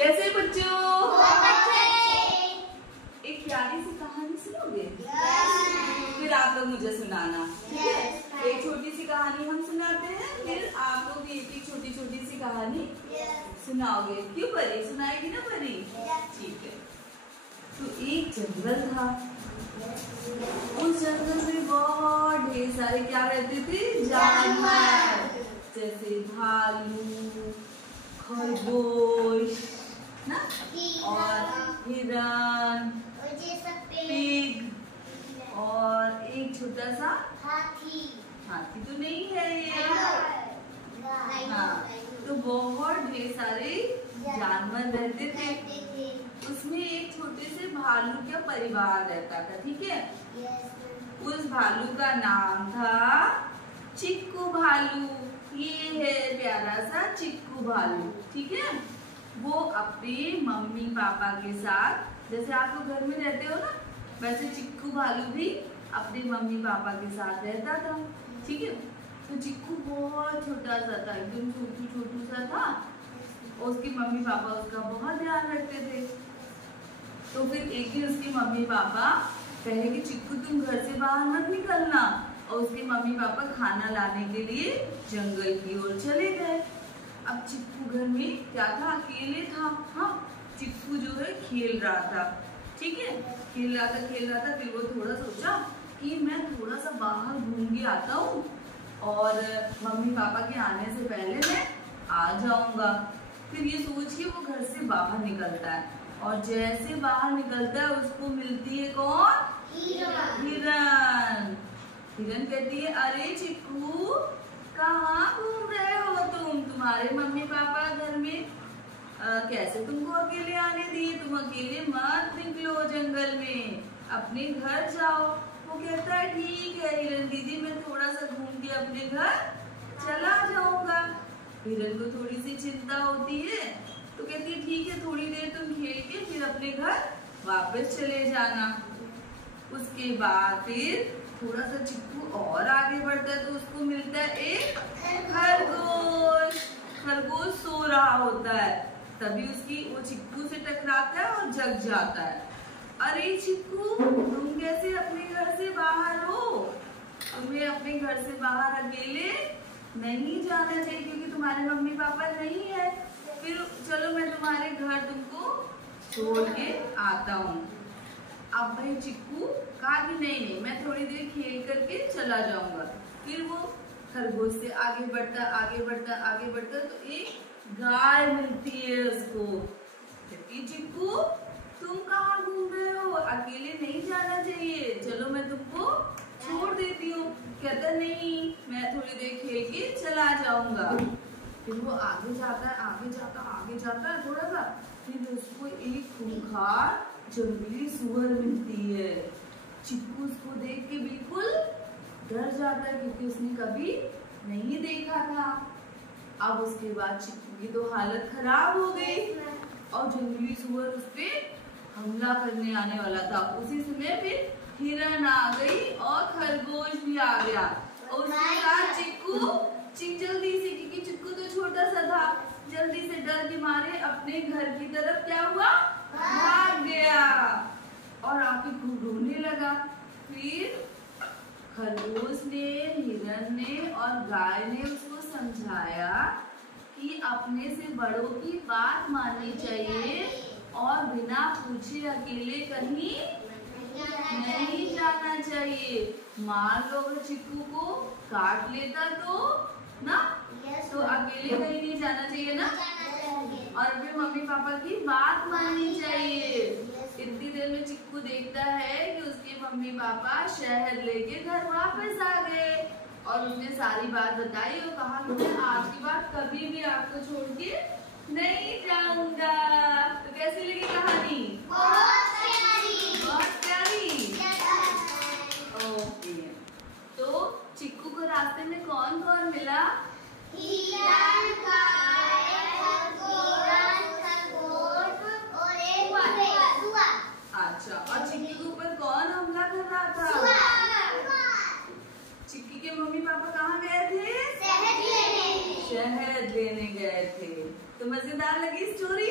कैसे बच्चों? एक प्यारी सी कहानी सुनोगे? फिर आप लोग मुझे सुनाना, ठीक है? एक छोटी सी कहानी हम सुनाते हैं, फिर आप लोग भी एक छोटी छोटी सी कहानी सुनाओगे। क्यों परी? सुनाएगी ना परी? ठीक है। तो एक जंगल था, उस जंगल में बहुत ढेर सारे क्या रहते थे? जानवर, जैसे भालू, खरगोश ना, और हिरन, पिग, और एक छोटा सा हाथी। हाथी तो नहीं है ये। हाँ, तो बहुत ढेर सारे जानवर रहते थे। उसमें एक छोटे से भालू का परिवार रहता था, ठीक है? उस भालू का नाम था चिक्कू भालू। ये है प्यारा सा चिक्कू भालू, ठीक है? वो अपने मम्मी पापा के साथ, जैसे आप लोग घर में रहते हो ना, वैसे चिक्कू भालू भी अपने मम्मी पापा के साथ रहता था, ठीक है? तो चिक्कू बहुत छोटा सा था, एकदम छोटू सा था, और उसकी मम्मी पापा उसका बहुत ध्यान रखते थे। तो फिर एक दिन उसकी मम्मी पापा कहे कि चिक्कू तुम घर से बाहर मत निकलना, और उसके मम्मी पापा खाना लाने के लिए जंगल की ओर चले गए। अब चिक्कू घर में क्या था? अकेले था। हाँ, चिक्कू जो है खेल रहा था, ठीक है? खेल रहा था। फिर वो थोड़ा सोचा कि मैं थोड़ा सा बाहर घूम के आता हूँ, और मम्मी पापा के आने से पहले मैं आ जाऊंगा। फिर ये सोच के वो घर से बाहर निकलता है, और जैसे बाहर निकलता है उसको मिलती है कौन? हिरन। हिरन कहती है, अरे चिक्कू कहाँ घूम रहे हो तुम? तुम्हारे मम्मी पापा घर में कैसे तुमको अकेले आने दिए? तुम अकेले मत निकलो जंगल में, अपने घर जाओ। वो कहता है, ठीक है हिरन दीदी, मैं थोड़ा सा घूम के अपने घर चला जाऊंगा। हिरन को थोड़ी सी चिंता होती है, तो कहती है, ठीक है थोड़ी देर तुम खेल के फिर अपने घर वापस चले जाना। उसके बाद फिर थोड़ा सा चिक्कू और आगे बढ़ता है, तो उसको मिलता है एक खरगोश। खरगोश सो रहा होता है, तभी उसकी वो चिक्कू से टकराता है और जग जाता है। अरे चिक्कू, तुम कैसे अपने घर से बाहर हो? तुम्हें अपने घर से बाहर अकेले नहीं जाना चाहिए, क्योंकि तुम्हारे मम्मी पापा नहीं है। फिर चलो मैं तुम्हारे घर तुमको छोड़ के आता हूँ। अब भाई चिक्कू कहा कि नहीं, मैं थोड़ी देर खेल करके चला जाऊंगा। फिर वो खरगोश से आगे बढ़ता तो एक गाय मिलती है उसको। कहती, चिक्कू तुम कहाँ घूम रहे हो? अकेले नहीं जाना चाहिए, चलो मैं तुमको छोड़ देती हूँ। कहता नहीं, मैं थोड़ी देर खेल के चला जाऊंगा। फिर वो आगे जाता है थोड़ा सा, फिर उसको एक खूंखार जंगली सुअर मिलती है। चिक्कू उसको देख के बिल्कुल डर जाता है, क्योंकि उसने कभी नहीं देखा था। अब उसके बाद चिक्कू की तो हालत खराब हो गई, और जंगली सुअर उस पे हमला करने आने वाला था। उसी समय फिर हिरन आ गई और खरगोश भी आ गया, और उसके साथ चिक्कू जल्दी से, क्योंकि चिक्कू तो छोटा सा था, जल्दी से डर के मारे अपने घर की तरफ क्या हुआ? भाग गया, और आके खूब रोने लगा। फिर खरगोश ने, हिरन ने और गाय ने उसको समझाया कि अपने से बड़ों की बात माननी चाहिए, और बिना पूछे अकेले कहीं नहीं जाना चाहिए। मान लो अगर चिक्कू को काट लेता तो ना, तो अकेले कहीं नहीं जाना चाहिए ना, और अपने मम्मी पापा की बात माननी चाहिए। इतनी देर में चिक्कू देखता है कि उसके मम्मी पापा शहर लेके घर वापस आ गए, और उसने सारी बात बताई और कहा कि मैं आज की बात कभी भी आपको छोड़ के नहीं जाऊंगा। तो कैसी लगी कहानी? बहुत प्यारी। ओके, तो चिक्कू को रास्ते में कौन कौन मिला? हिरन, गाय, खरगोश और एक सुअर। अच्छा, और चिक्की के ऊपर कौन हमला कर रहा था? चिक्की के मम्मी पापा कहाँ गए थे? शहद लेने गए थे। तो मजेदार लगी स्टोरी?